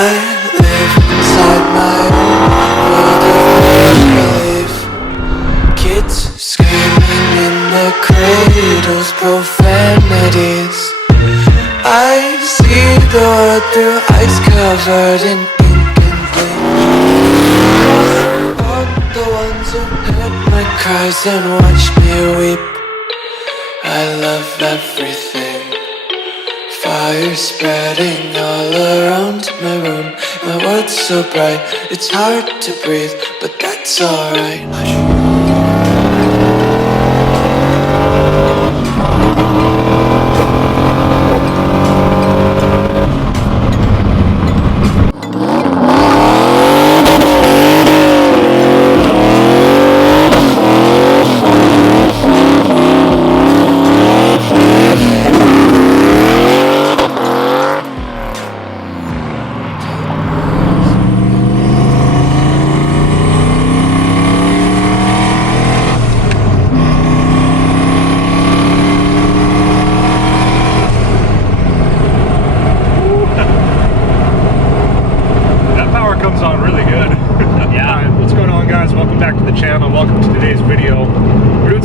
I live inside my own world of make-believe. Kids screaming in the cradles, profanities. I see the world through ice covered in ink and bleach. All the ones who heard my cries and watched me weep. I love everything. Fire spreading all around my room. My world's so bright, it's hard to breathe, but that's alright.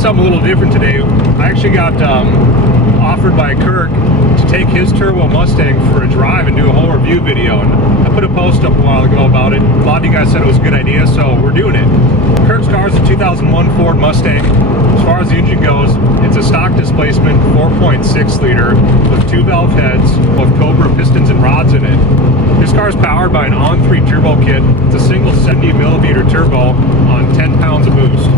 Something a little different today. I actually got offered by Kirk to take his Turbo Mustang for a drive and do a whole review video, and I put a post up a while ago about it. A lot of you guys said it was a good idea, so we're doing it. Kirk's car is a 2001 Ford Mustang. As far as the engine goes, it's a stock displacement 4.6 liter with 2 valve heads with Cobra pistons and rods in it. This car is powered by an On3 turbo kit. It's a single 70mm turbo on 10 pounds of boost.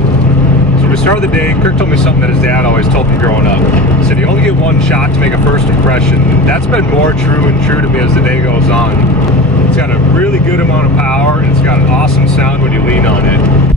So we started the day, Kirk told me something that his dad always told him growing up. He said you only get one shot to make a first impression. That's been more true and true to me as the day goes on. It's got a really good amount of power, and it's got an awesome sound when you lean on it.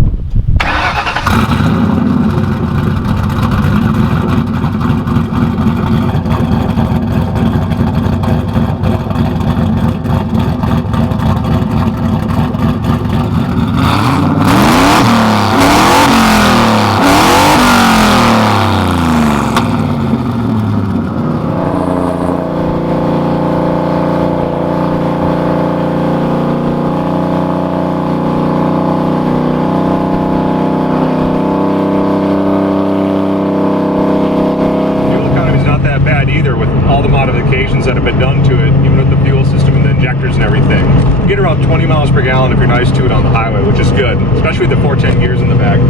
Either with all the modifications that have been done to it, even with the fuel system and the injectors and everything. You get around 20 miles per gallon if you're nice to it on the highway, which is good, especially with the 410 gears in the back.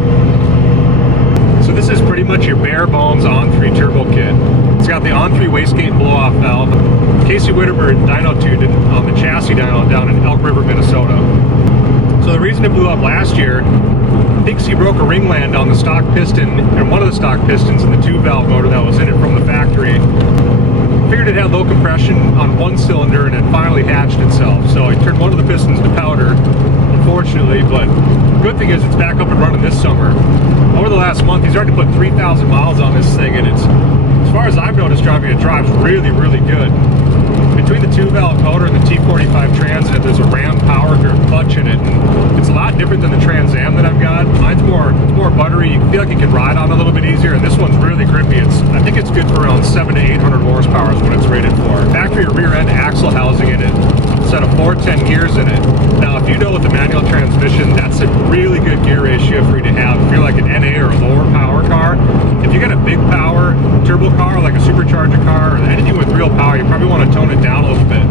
So this is pretty much your bare bones On3 turbo kit. It's got the On3 wastegate blow-off valve. Casey Whittaker dyno tuned on the chassis dyno down in Elk River, Minnesota. So the reason it blew up last year, thinks he broke a ringland on the stock piston, or one of the stock pistons in the 2-valve motor that was in it from the factory. Figured it had low compression on one cylinder and it finally hatched itself. So he turned one of the pistons to powder, unfortunately, but the good thing is it's back up and running this summer. Over the last month, he's already put 3,000 miles on this thing, and it's, as far as I've noticed driving it, drives really, really good. Between the 2-valve motor and the T45 Transit, there's a Ram power clutch in it, and it's a lot different than the Trans Am that I've got. Mine's more buttery. You feel like you can ride on a little bit easier, and this one's really grippy. I think it's good for around 700 to 800 horsepower is what it's rated for. Factory rear end axle housing in it, set of 410 gears in it. Now, if you know with the manual transmission, that's a really good gear ratio for you to have if you're like an NA or a lower power car. If you got a big power turbo car, like a supercharger car, or anything with real power, you probably want to tone it down a little bit.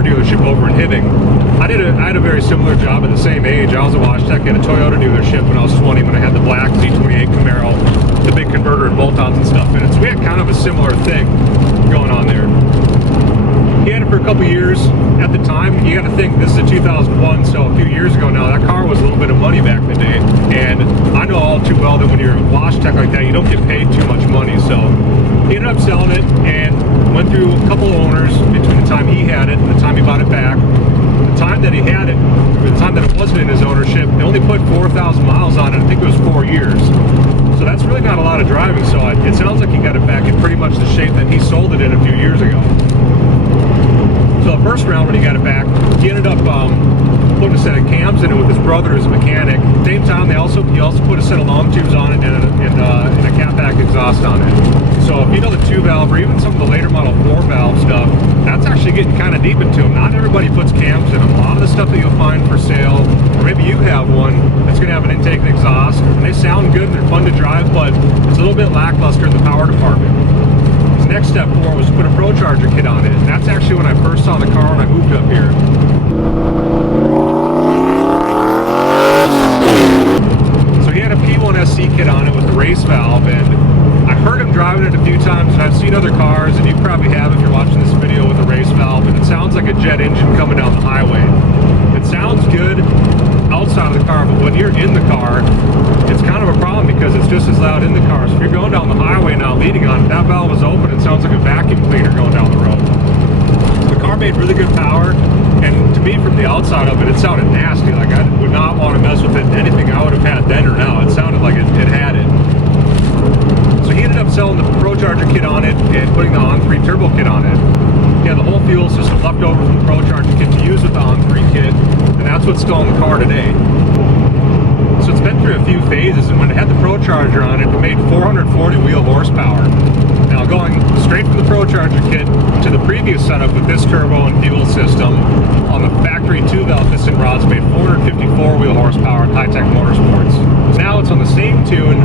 Ford dealership over in Hibbing. I had a very similar job at the same age. I was a wash tech at a Toyota dealership when I was 20, when I had the black Z28 Camaro, the big converter and bolt-ons and stuff in it. So we had kind of a similar thing going on there. He had it for a couple years. At the time, you got to think, this is a 2001, so a few years ago now, that car was a little bit of money back in the day. And I know all too well that when you're a wash tech like that, you don't get paid too much money. So he ended up selling it and went through a couple of owners between the time he had it and the time he bought it back. The time that he had it, or the time that it wasn't in his ownership, they only put 4,000 miles on it. I think it was 4 years. So that's really not a lot of driving. So it sounds like he got it back in pretty much the shape that he sold it in a few years ago. So the first round when he got it back, he ended up putting a set of cams in it with his brother who's a mechanic. At the same time, he also put a set of long tubes on it and a catback exhaust on it. So if you know the 2-valve or even some of the later model 4-valve stuff, that's actually getting kind of deep into them. Not everybody puts cams in them. A lot of the stuff that you'll find for sale, or maybe you have one, that's going to have an intake and exhaust, and they sound good and they're fun to drive, but it's a little bit lackluster in the power department. Next step for was to put a ProCharger kit on it, and that's actually when I first saw the car when I moved up here. So he had a P1SC kit on it with the race valve, and I heard him driving it a few times, and I've seen other cars, and you probably have if you're watching this video, with a race valve, and it sounds like a jet engine coming down the highway. It sounds good outside of the car, but when you're in the car, it's kind of a problem because it's just as loud in the car. So if you're going down the highway now, leading on it, that valve is open, it sounds like a vacuum cleaner going down the road. So the car made really good power, and to me, from the outside of it, it sounded nasty. Like I would not want to mess with it. Anything I would have had then or now, it sounded like it had it. So he ended up selling the ProCharger kit on it and putting the On3 turbo kit on it. He had the whole fuel system left over from the ProCharger kit to use with the On3 kit, and that's what's still in the car today. So it's been through a few phases, and when it had the ProCharger on it, it made 440 wheel horsepower. Now going straight from the ProCharger kit to the previous setup with this turbo and fuel system on the factory 2-valve piston rods made 454 wheel horsepower at High-Tech Motorsports. Now it's on the same tune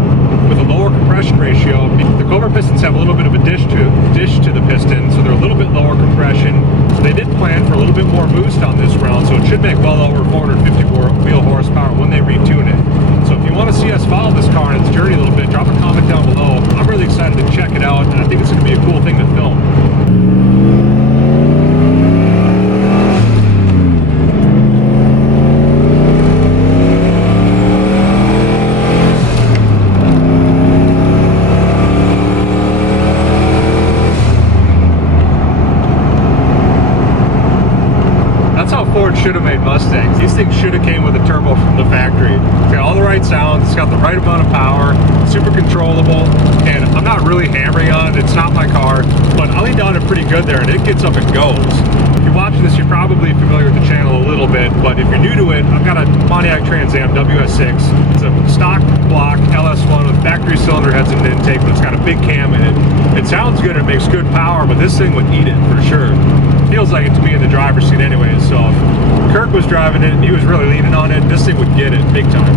with a lower compression ratio. The Cobra pistons have a little bit of a dish to the piston, so they're a little bit lower compression. So they did plan for a little bit more boost on this round, so it should make well over 454 wheel horsepower when they retune it. So if you want to see us follow this car on its journey a little bit, drop a comment down below. I'm really excited to check it out, and I think it's going to be a cool thing to film. Ford should have made Mustangs. These things should have came with a turbo from the factory. It's got all the right sounds, it's got the right amount of power, super controllable, and I'm not really hammering on it, it's not my car, but I leaned on it pretty good there and it gets up and goes. If you're watching this, you're probably familiar with the channel a little bit, but if you're new to it, I've got a Pontiac Trans Am WS6. It's a stock block LS1 with factory cylinder heads and intake, but it's got a big cam in it. It sounds good, it makes good power, but this thing would eat it for sure. Feels like it to be in the driver's seat anyways, so if Kirk was driving it and he was really leaning on it, this thing would get it big time.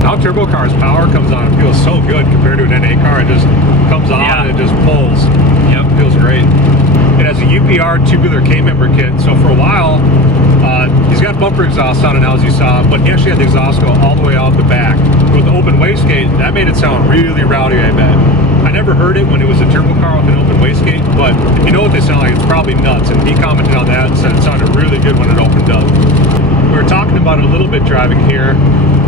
Now turbo car's power comes on, it feels so good compared to an NA car. It just comes on and it just pulls. Yep, feels great. It has a UPR tubular K-member kit, so for a while, he's got bumper exhaust on it now as you saw, but he actually had the exhaust go all the way out the back. With the open wastegate, that made it sound really rowdy, I bet. I never heard it when it was a turbo car with an open wastegate, but if you know what they sound like, it's probably nuts, and he commented on that and said it sounded really good when it opened up. We were talking about it a little bit driving here.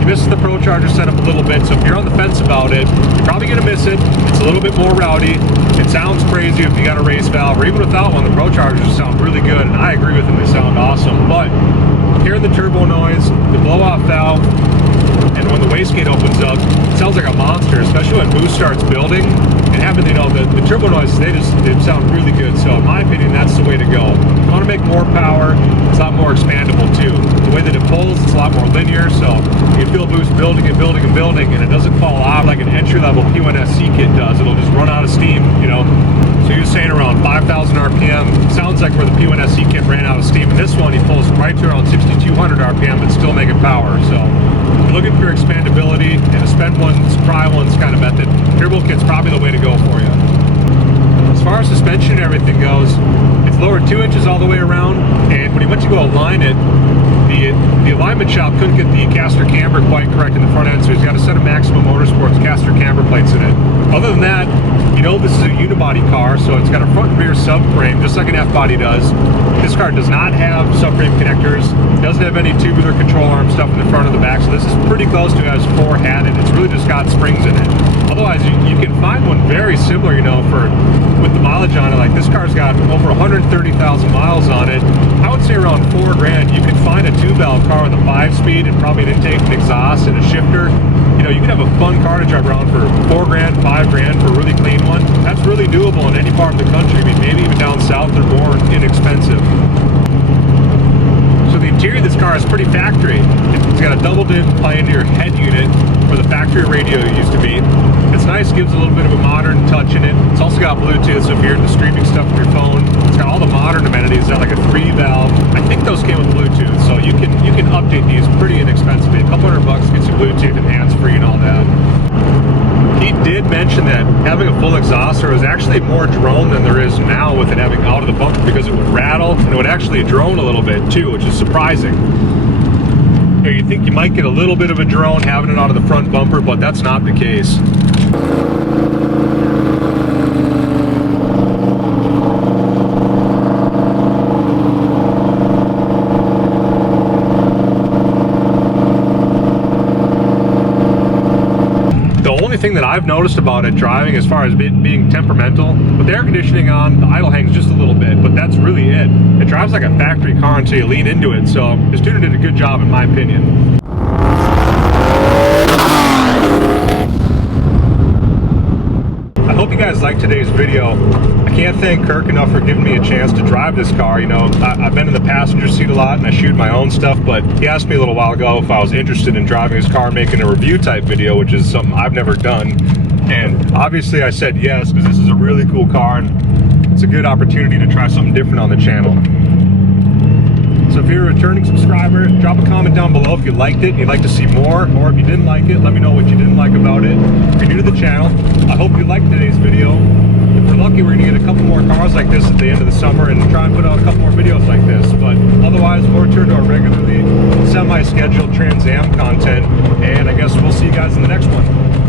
You missed the ProCharger setup a little bit, so if you're on the fence about it, you're probably going to miss it. It's a little bit more rowdy. It sounds crazy if you got a race valve, or even without one, the ProChargers sound really good, and I agree with them, they sound awesome. But hearing the turbo noise, the blow-off valve, and when the wastegate opens up, it sounds like a monster, especially when boost starts building. And having, you know, the turbo noises, they sound really good. So in my opinion, that's the way to go. If you want to make more power, it's a lot more expandable too. The way that it pulls, it's a lot more linear, so you feel boost building and building and building, and it doesn't fall off like an entry-level P1SC kit does. It'll just run out of steam, you know. So So you're saying around 5,000 RPM. Sounds like where the P1SE kit ran out of steam. And this one, he pulls right to around 6,200 RPM, but still making power. So if you're looking for expandability and a spend once, try once kind of method, turbo kit's probably the way to go for you. As far as suspension and everything goes, it's lowered 2 inches all the way around, and when he went to go align it, the alignment shop couldn't get the caster camber quite correct in the front end, so he's got a set of Maximum Motorsports caster camber plates in it. Other than that, you know this is a unibody car, so it's got a front and rear subframe, just like an F-body does. This car does not have subframe connectors, doesn't have any tubular control arm stuff in the front or the back, so this is pretty close to as 4 had it. It's really just got springs in it. Otherwise, you can find one very similar, you know, with the mileage on it. Like this car's got over 130,000 miles on it. I would say around $4,000. You can find a 2-valve car with a 5-speed and probably an intake and exhaust and a shifter. You know, you can have a fun car to drive around for $4,000, $5,000 for a really clean one. That's really doable in any part of the country. I mean, maybe even down south they're more inexpensive. So the interior of this car is pretty factory. It's got a double-dip Pioneer head unit where the factory radio used to be. It's nice, gives a little bit of a modern touch in it. It's also got Bluetooth, so if you're into streaming stuff from your phone, it's got all the modern amenities. It's got like a 3-valve. I think those came with Bluetooth, so you can update these pretty inexpensively. A couple $100 gets you Bluetooth and hands-free and all that. He did mention that having a full exhauster is actually more drone than there is now with it having out of the bumper, because it would rattle and it would actually drone a little bit too, which is surprising. You think you might get a little bit of a drone having it out of the front bumper, but that's not the case. The only thing that I've noticed about it driving, as far as being temperamental, with the air conditioning on, the idle hangs just a little bit, but that's really it. It drives like a factory car until you lean into it, so this tuner did a good job in my opinion. I hope you guys liked today's video. I can't thank Kirk enough for giving me a chance to drive this car. You know, I've been in the passenger seat a lot and I shoot my own stuff, but he asked me a little while ago if I was interested in driving his car, making a review type video, which is something I've never done. And obviously I said yes, because this is a really cool car and it's a good opportunity to try something different on the channel. So if you're a returning subscriber, drop a comment down below if you liked it and you'd like to see more, or if you didn't like it, let me know what you didn't like about it. If you're new to the channel, I hope you liked today's video. If we're lucky, we're gonna get a couple more cars like this at the end of the summer and try and put out a couple more videos like this. But otherwise, we'll return to our regularly semi-scheduled Trans Am content, and I guess we'll see you guys in the next one.